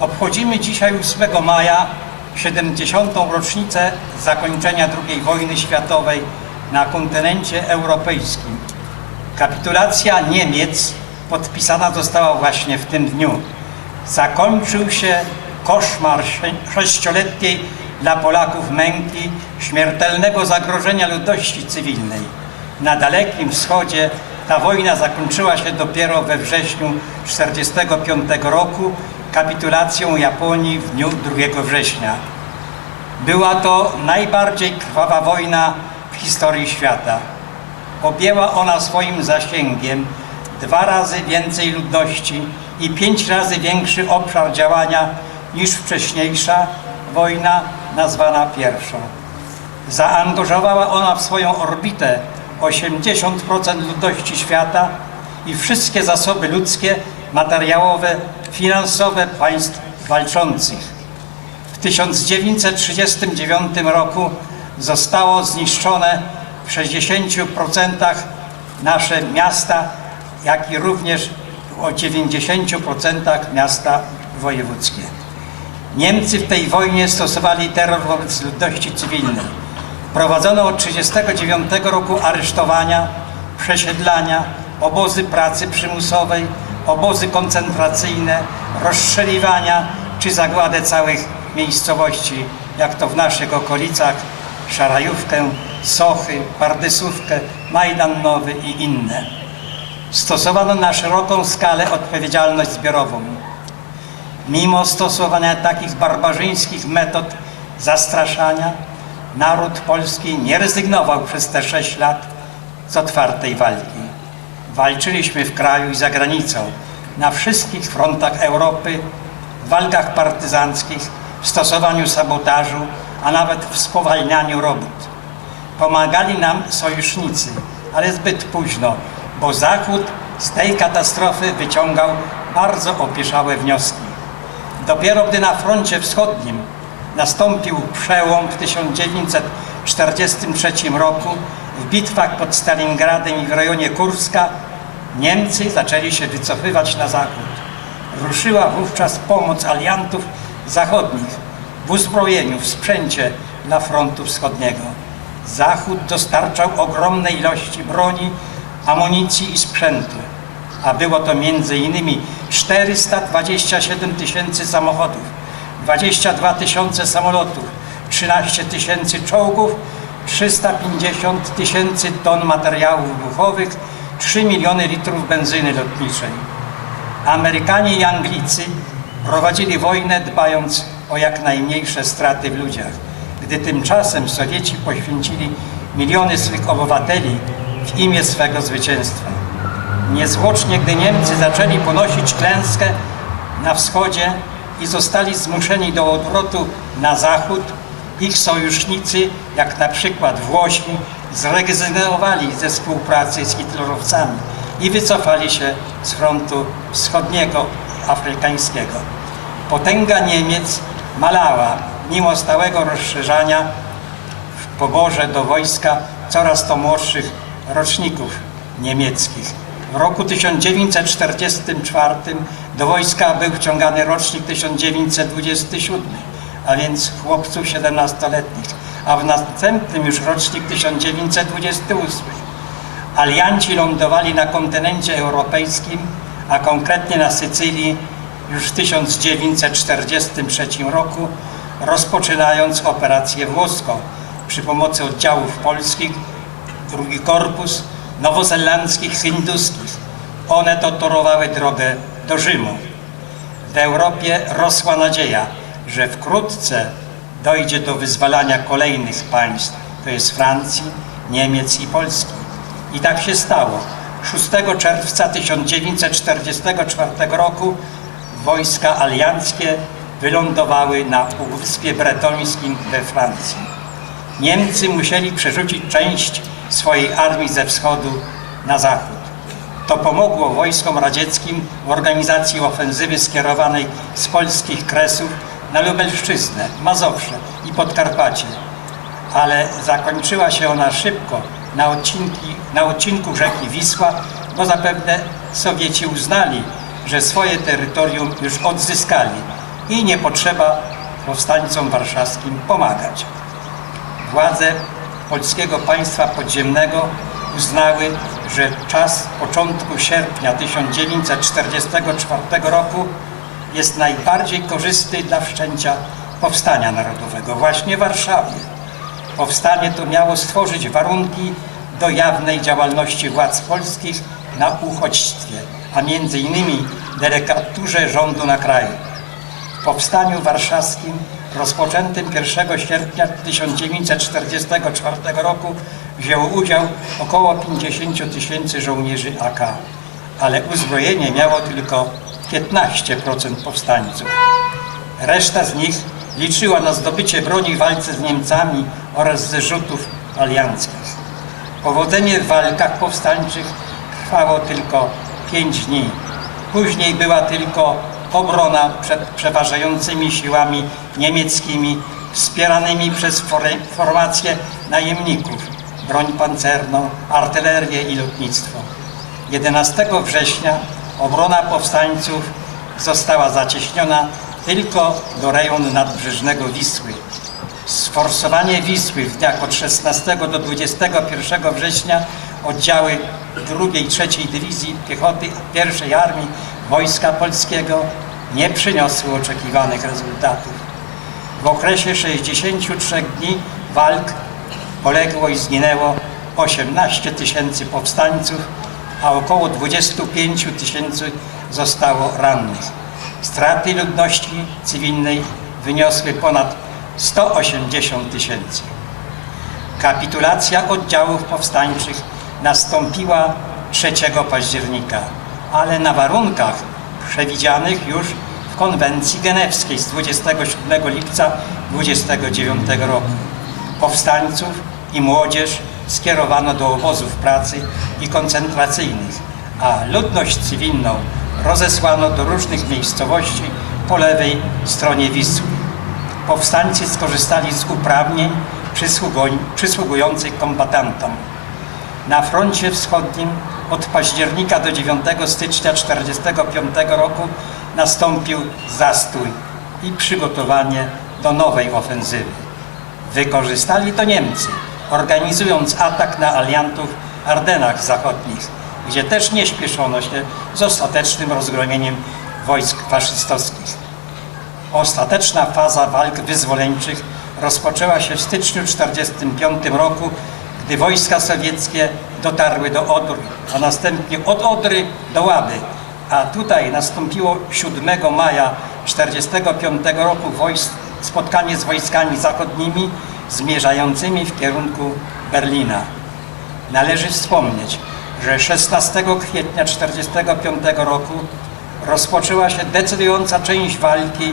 Obchodzimy dzisiaj 8 maja 70. rocznicę zakończenia II wojny światowej na kontynencie europejskim. Kapitulacja Niemiec podpisana została właśnie w tym dniu. Zakończył się koszmar sze- sześcioletniej dla Polaków męki, śmiertelnego zagrożenia ludności cywilnej. Na Dalekim Wschodzie ta wojna zakończyła się dopiero we wrześniu 1945 roku kapitulacją Japonii w dniu 2 września. Była to najbardziej krwawa wojna w historii świata. Objęła ona swoim zasięgiem dwa razy więcej ludności i pięć razy większy obszar działania niż wcześniejsza wojna nazwana pierwszą. Zaangażowała ona w swoją orbitę 80% ludności świata i wszystkie zasoby ludzkie, materiałowe, finansowe państw walczących. W 1939 roku zostało zniszczone w 60% nasze miasta, jak i również o 90% miasta wojewódzkie. Niemcy w tej wojnie stosowali terror wobec ludności cywilnej. Prowadzono od 1939 roku aresztowania, przesiedlania, obozy pracy przymusowej, obozy koncentracyjne, rozstrzeliwania czy zagładę całych miejscowości, jak to w naszych okolicach, Szarajówkę, Sochy, Pardysówkę, Majdan Nowy i inne. Stosowano na szeroką skalę odpowiedzialność zbiorową. Mimo stosowania takich barbarzyńskich metod zastraszania, naród polski nie rezygnował przez te sześć lat z otwartej walki. Walczyliśmy w kraju i za granicą, na wszystkich frontach Europy, w walkach partyzanckich, w stosowaniu sabotażu, a nawet w spowalnianiu robót. Pomagali nam sojusznicy, ale zbyt późno, bo Zachód z tej katastrofy wyciągał bardzo opieszałe wnioski. Dopiero gdy na froncie wschodnim nastąpił przełom w 1943 roku w bitwach pod Stalingradem i w rejonie Kurska, Niemcy zaczęli się wycofywać na zachód. Ruszyła wówczas pomoc aliantów zachodnich w uzbrojeniu, w sprzęcie dla frontu wschodniego. Zachód dostarczał ogromne ilości broni, amunicji i sprzętu, a było to innymi 427 tysięcy samochodów, 22 tysiące samolotów, 13 tysięcy czołgów, 350 tysięcy ton materiałów wybuchowych, 3 miliony litrów benzyny lotniczej. Amerykanie i Anglicy prowadzili wojnę dbając o jak najmniejsze straty w ludziach, gdy tymczasem Sowieci poświęcili miliony swych obywateli w imię swego zwycięstwa. Niezwłocznie, gdy Niemcy zaczęli ponosić klęskę na wschodzie i zostali zmuszeni do odwrotu na zachód, ich sojusznicy, jak na przykład Włosi, zrezygnowali ze współpracy z hitlerowcami i wycofali się z frontu wschodniego afrykańskiego. Potęga Niemiec malała mimo stałego rozszerzania w poborze do wojska coraz to młodszych roczników niemieckich. W roku 1944 do wojska był wciągany rocznik 1927, a więc chłopców 17-letnich, a w następnym już rocznik 1928. Alianci lądowali na kontynencie europejskim, a konkretnie na Sycylii już w 1943 roku, rozpoczynając operację włoską przy pomocy oddziałów polskich, drugi korpus, nowozelandzkich, hinduskich. One to torowały drogę do Rzymu. W Europie rosła nadzieja, że wkrótce dojdzie do wyzwalania kolejnych państw, to jest Francji, Niemiec i Polski. I tak się stało. 6 czerwca 1944 roku wojska alianckie wylądowały na Półwyspie Bretońskim we Francji. Niemcy musieli przerzucić część swojej armii ze wschodu na zachód. To pomogło wojskom radzieckim w organizacji ofensywy skierowanej z polskich kresów na Lubelszczyznę, Mazowsze i Podkarpacie. Ale zakończyła się ona szybko na, odcinki, na odcinku rzeki Wisła, bo zapewne Sowieci uznali, że swoje terytorium już odzyskali i nie potrzeba powstańcom warszawskim pomagać. Władze polskiego państwa podziemnego uznały, że czas początku sierpnia 1944 roku jest najbardziej korzystny dla wszczęcia powstania narodowego właśnie w Warszawie. Powstanie to miało stworzyć warunki do jawnej działalności władz polskich na uchodźstwie, a między innymi delegaturze rządu na kraju. W Powstaniu Warszawskim rozpoczętym 1 sierpnia 1944 roku wzięło udział około 50 tysięcy żołnierzy AK, ale uzbrojenie miało tylko 15% powstańców. Reszta z nich liczyła na zdobycie broni w walce z Niemcami oraz zrzutów alianckich. Powodzenie w walkach powstańczych trwało tylko 5 dni. Później była tylko obrona przed przeważającymi siłami niemieckimi wspieranymi przez formacje najemników, broń pancerną, artylerię i lotnictwo. 11 września obrona powstańców została zacieśniona tylko do rejonu nadbrzeżnego Wisły. Sforsowanie Wisły w dniach od 16 do 21 września oddziały 2 i 3 Dywizji Piechoty 1 Armii Wojska Polskiego nie przyniosły oczekiwanych rezultatów. W okresie 63 dni walk poległo i zginęło 18 tysięcy powstańców, a około 25 tysięcy zostało rannych. Straty ludności cywilnej wyniosły ponad 180 tysięcy. Kapitulacja oddziałów powstańczych nastąpiła 3 października, ale na warunkach przewidzianych już w konwencji genewskiej z 27 lipca 29 roku. Powstańców i młodzież skierowano do obozów pracy i koncentracyjnych, a ludność cywilną rozesłano do różnych miejscowości po lewej stronie Wisły. Powstańcy skorzystali z uprawnień przysługuj- przysługujących kombatantom. Na froncie wschodnim od października do 9 stycznia 1945 roku nastąpił zastój i przygotowanie do nowej ofensywy. Wykorzystali to Niemcy, organizując atak na aliantów w Ardenach Zachodnich, gdzie też nie śpieszono się z ostatecznym rozgromieniem wojsk faszystowskich. Ostateczna faza walk wyzwoleńczych rozpoczęła się w styczniu 1945 roku, gdy wojska sowieckie dotarły do Odry, a następnie od Odry do Łaby. A tutaj nastąpiło 7 maja 1945 roku wojsk, spotkanie z wojskami zachodnimi zmierzającymi w kierunku Berlina. Należy wspomnieć, że 16 kwietnia 1945 roku rozpoczęła się decydująca część walki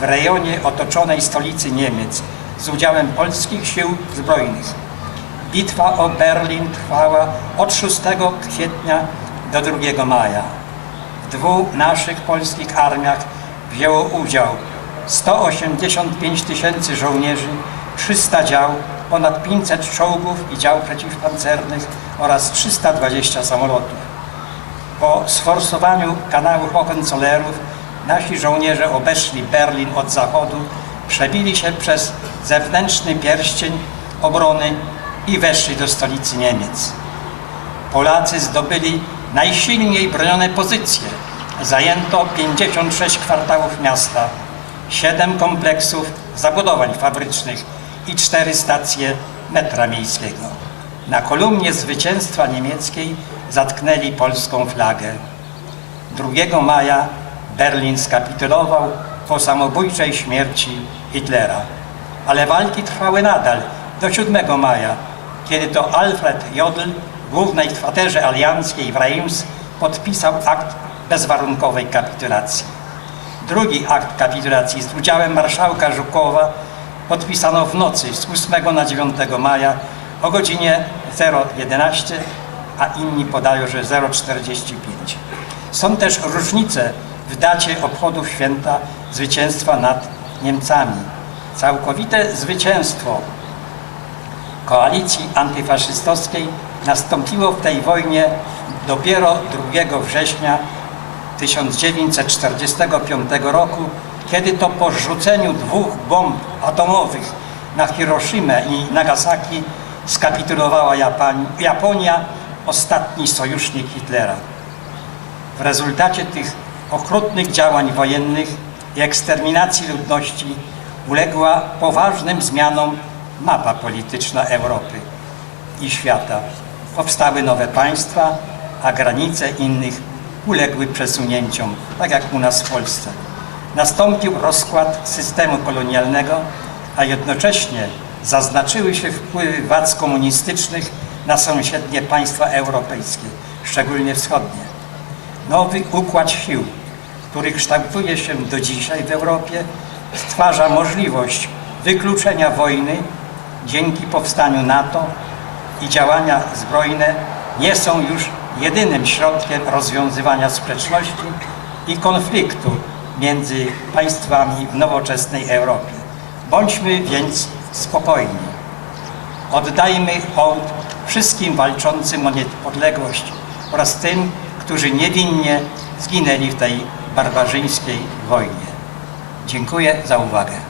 w rejonie otoczonej stolicy Niemiec z udziałem polskich sił zbrojnych. Bitwa o Berlin trwała od 6 kwietnia do 2 maja. W dwóch naszych polskich armiach wzięło udział 185 tysięcy żołnierzy, 300 dział, ponad 500 czołgów i dział przeciwpancernych oraz 320 samolotów. Po sforsowaniu kanału Hohenzollerów nasi żołnierze obeszli Berlin od zachodu, przebili się przez zewnętrzny pierścień obrony i weszli do stolicy Niemiec. Polacy zdobyli najsilniej bronione pozycje. Zajęto 56 kwartałów miasta, 7 kompleksów zabudowań fabrycznych i 4 stacje metra miejskiego. Na kolumnie zwycięstwa niemieckiej zatknęli polską flagę. 2 maja Berlin skapitulował po samobójczej śmierci Hitlera. Ale walki trwały nadal do 7 maja, kiedy to Alfred Jodl w głównej kwaterze alianckiej w Reims podpisał akt bezwarunkowej kapitulacji. Drugi akt kapitulacji z udziałem marszałka Żukowa podpisano w nocy z 8 na 9 maja o godzinie 0,11, a inni podają, że 0,45. Są też różnice w dacie obchodów święta zwycięstwa nad Niemcami. Całkowite zwycięstwo koalicji antyfaszystowskiej nastąpiło w tej wojnie dopiero 2 września 1945 roku, kiedy to po zrzuceniu dwóch bomb atomowych na Hiroshimę i Nagasaki skapitulowała Japan- Japonia, ostatni sojusznik Hitlera. W rezultacie tych okrutnych działań wojennych i eksterminacji ludności uległa poważnym zmianom mapa polityczna Europy i świata. Powstały nowe państwa, a granice innych uległy przesunięciom, tak jak u nas w Polsce. Nastąpił rozkład systemu kolonialnego, a jednocześnie zaznaczyły się wpływy władz komunistycznych na sąsiednie państwa europejskie, szczególnie wschodnie. Nowy układ sił, który kształtuje się do dzisiaj w Europie, stwarza możliwość wykluczenia wojny dzięki powstaniu NATO i działania zbrojne nie są już jedynym środkiem rozwiązywania sprzeczności i konfliktu między państwami w nowoczesnej Europie. Bądźmy więc spokojni. Oddajmy hołd wszystkim walczącym o niepodległość oraz tym, którzy niewinnie zginęli w tej barbarzyńskiej wojnie. Dziękuję za uwagę.